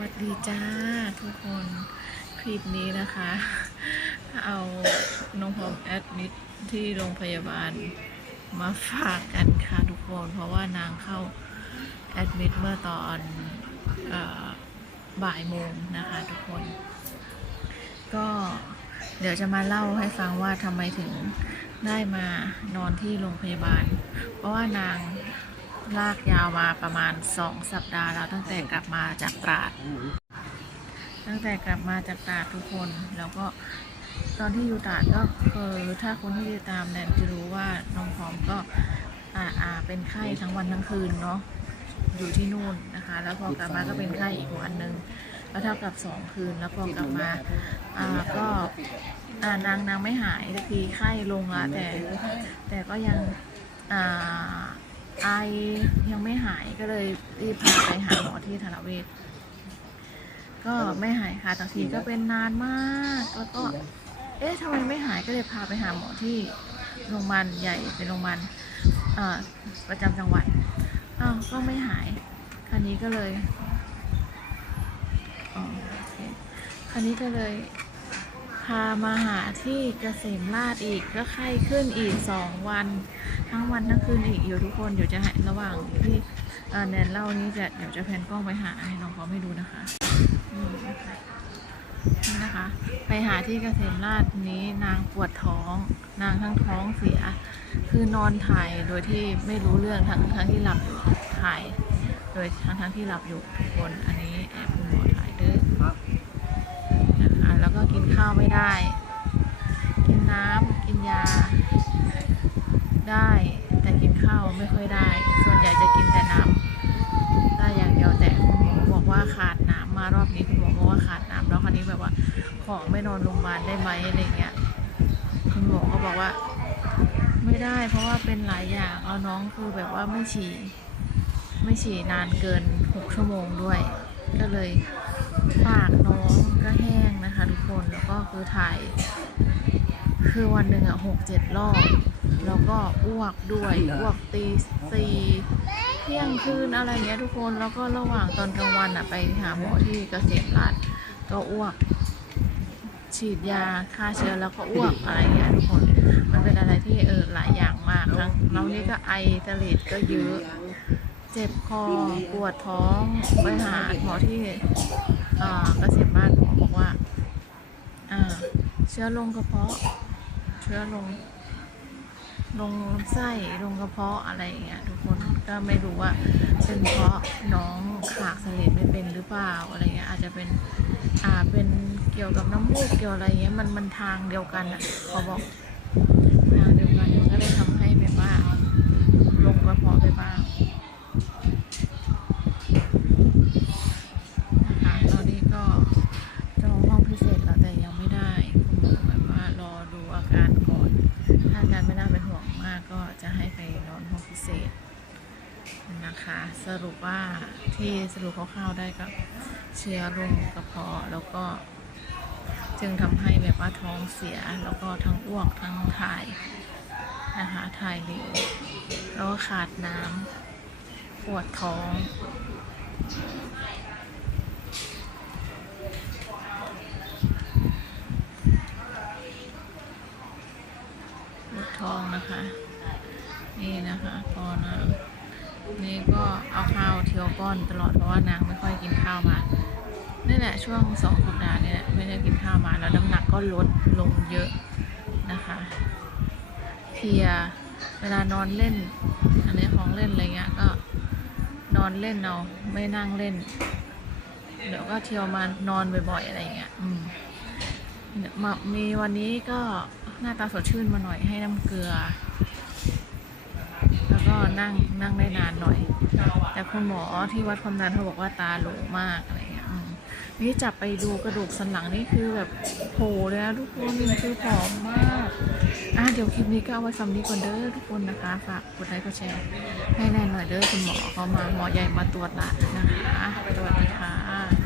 วัสดีจ้าทุกคนคลิปนี้นะคะ เอาน้องพร้อมแอดมิดที่โรงพยาบาลมาฝากกันค่ะทุกคน เพราะว่านางเข้าแอดมิดเมื่อตอนออบ่ายโมงนะคะทุกคน ก็เดี๋ยวจะมาเล่าให้ฟังว่าทำไมถึงได้มานอนที่โรงพยาบาล เพราะว่านาง ลากยาวมาประมาณสองสัปดาห์แล้วตั้งแต่กลับมาจากตราด ตั้งแต่กลับมาจากตราดทุกคน แล้วก็ตอนที่อยู่ตราดก็คือถ้าคนที่ติดตามแนนจะรู้ว่าน้องพร้อมก็อ่าอ่าเป็นไข้ทั้งวันทั้งคืนเนาะอยู่ที่นู่นนะคะ แล้วพอกลับมาก็เป็นไข้อีกวันหนึ่งก็เท่ากับสองคืนแล้วพอกลับมาอ่าก็อ่านางนางไม่หายสักทีไข้ลงละแต่แต่ก็ยังอ่า ไอยังไม่หายก็เลยรีบพาไปหาหมอที่ธนเวชก็ไม่หายค่ะบางทีก็เป็นนานมาก แล้วก็ เอ๊ะทำไมไม่หายก็เลยพาไปหาหมอที่โรงพยาบาลใหญ่เป็นโรงพยาบาลประจำจังหวัดอ้าวก็ไม่หายคราวนี้ก็เลยอ๋อโอเคคราวนี้ก็เลย พามาหาที่เกษมราชอีกก็ไข้ขึ้นอีกสองวัน ทั้งวันทั้งคืนอีกอยู่ทุกคนเดี๋ยวจะให้ระหว่างที่แนนเล่านี้จะเดี๋ยวจะแพนกล้องไปหาให้น้องพร้อมให้ดูนะคะนี่นะคะ ไปหาที่เกษมราชนี้นางปวดท้อง นางทั้งท้องเสีย คือนอนถ่ายโดยที่ไม่รู้เรื่องทั้งทั้งที่หลับอยู่ถ่าย โดยทั้งทั้งที่หลับอยู่ทุกคนอันนี้แอบคุณหมอถ่ายด้วยนะคะแล้วก็กินข้าวไม่ได้ กินน้ำกินยา ได้ แต่กินข้าวไม่ค่อยได้ ส่วนใหญ่จะกินแต่น้ำ ได้อย่างเดียวแต่คุณหมอบอกว่าขาดน้ำมารอบนี้คุณหมอบอกว่าขาดน้ำแล้วคราวนี้แบบว่า ขอไม่นอนโรงพยาบาลได้ไหมอะไรเงี้ยคุณหมอก็บอกว่า ไม่ได้ เพราะว่าเป็นหลายอย่างแล้วน้องคือแบบว่าไม่ฉี่ไม่ฉี่นานเกินหกชั่วโมงด้วย ก็เลยปากน้องก็แห้งนะคะ ทุกคนแล้วก็คือถ่าย คือวันหนึ่งอะหกเจ็ดรอบแล้วก็อ้วกด้วยอ้วกตีสี่เที่ยงคืนอะไรเงี้ยทุกคนแล้วก็ระหว่างตอนกลางวันอะไปหาหมอที่เกษมราชก็อ้วก ฉีดยาฆ่าเชื้อแล้วก็อ้วกอะไรเงี้ยทุกคน มันเป็นอะไรที่เออหลายอย่างมากทั้งเรานี่ก็ไอตะลิดก็เยอะ เจ็บคอปวดท้องไปหาหมอที่เอ่อเกษมราชหมอบอกว่าอ่า เชื้อลงกระเพาะ เชื้อลง ลงลำไส้ลงกระเพาะอะไรอย่างเงี้ยทุกคนก็ไม่รู้ว่า เป็นเพราะน้องขากสเลดไม่เป็นหรือเปล่าอะไรเงี้ยอาจจะเป็นอ่าเป็นเกี่ยวกับน้ำมูกเกี่ยวอะไรเงี้ยมันมันทางเดียวกันอะเขาบอกทางเดียวกันมันก็เลยทำให้แบบว่าลงกระเพาะไปบ้างนะคะตอนนี้ก็จองห้องพิเศษแล้วแต่ยังไม่ได้คุณหมอแบบว่ารอดูอาการก่อน ถ้าอาการไม่น่าเป็นห่วงมากก็จะให้ไปนอนห้องพิเศษ นะคะ สรุปว่าที่สรุปคร่าวๆได้ก็เชื้อลงกระเพาะแล้วก็ จึงทำให้แบบว่าท้องเสียแล้วก็ทั้งอ้วกทั้งถ่ายนะคะถ่ายเหลวแล้วก็ขาดน้ำปวดท้องปวดท้องนะคะ นี่นะคะพอนะ นี่ก็เอาข้าวเที่ยวป้อนตลอดเพราะว่านางไม่ค่อยกินข้าวมานี่แหละช่วงสองสัปดาห์เนี่ยไม่ได้กินข้าวมาแล้วน้ำหนักก็ลดลงเยอะนะคะเพียเวลานอนเล่นอันนี้ของเล่นอะไรเงี้ยก็นอนเล่นเอาไม่นั่งเล่น เดี๋ยวก็เที่ยวมานอนบ่อยๆอะไรเงี้ยอืมมีวันนี้ก็หน้าตาสดชื่นมาหน่อยให้น้ำเกลือ ก็นั่งนั่งได้นานหน่อย แต่คุณหมอที่วัดความดันเขาบอกว่าตาโหลมากอะไรเงี้ยอืมนี่จับไปดูกระดูกสันหลังนี่คือแบบโผล่เลยนะทุกคนคือผอมมากอะเดี๋ยวคลิปนี้ก็เอาไว้ซ้ำนี้ก่อนเด้อทุกคนนะคะฝากกดไลค์กดแชร์ให้แน่หน่อยเด้อคุณหมอเขามาหมอใหญ่มาตรวจละนะคะสวัสดีค่ะ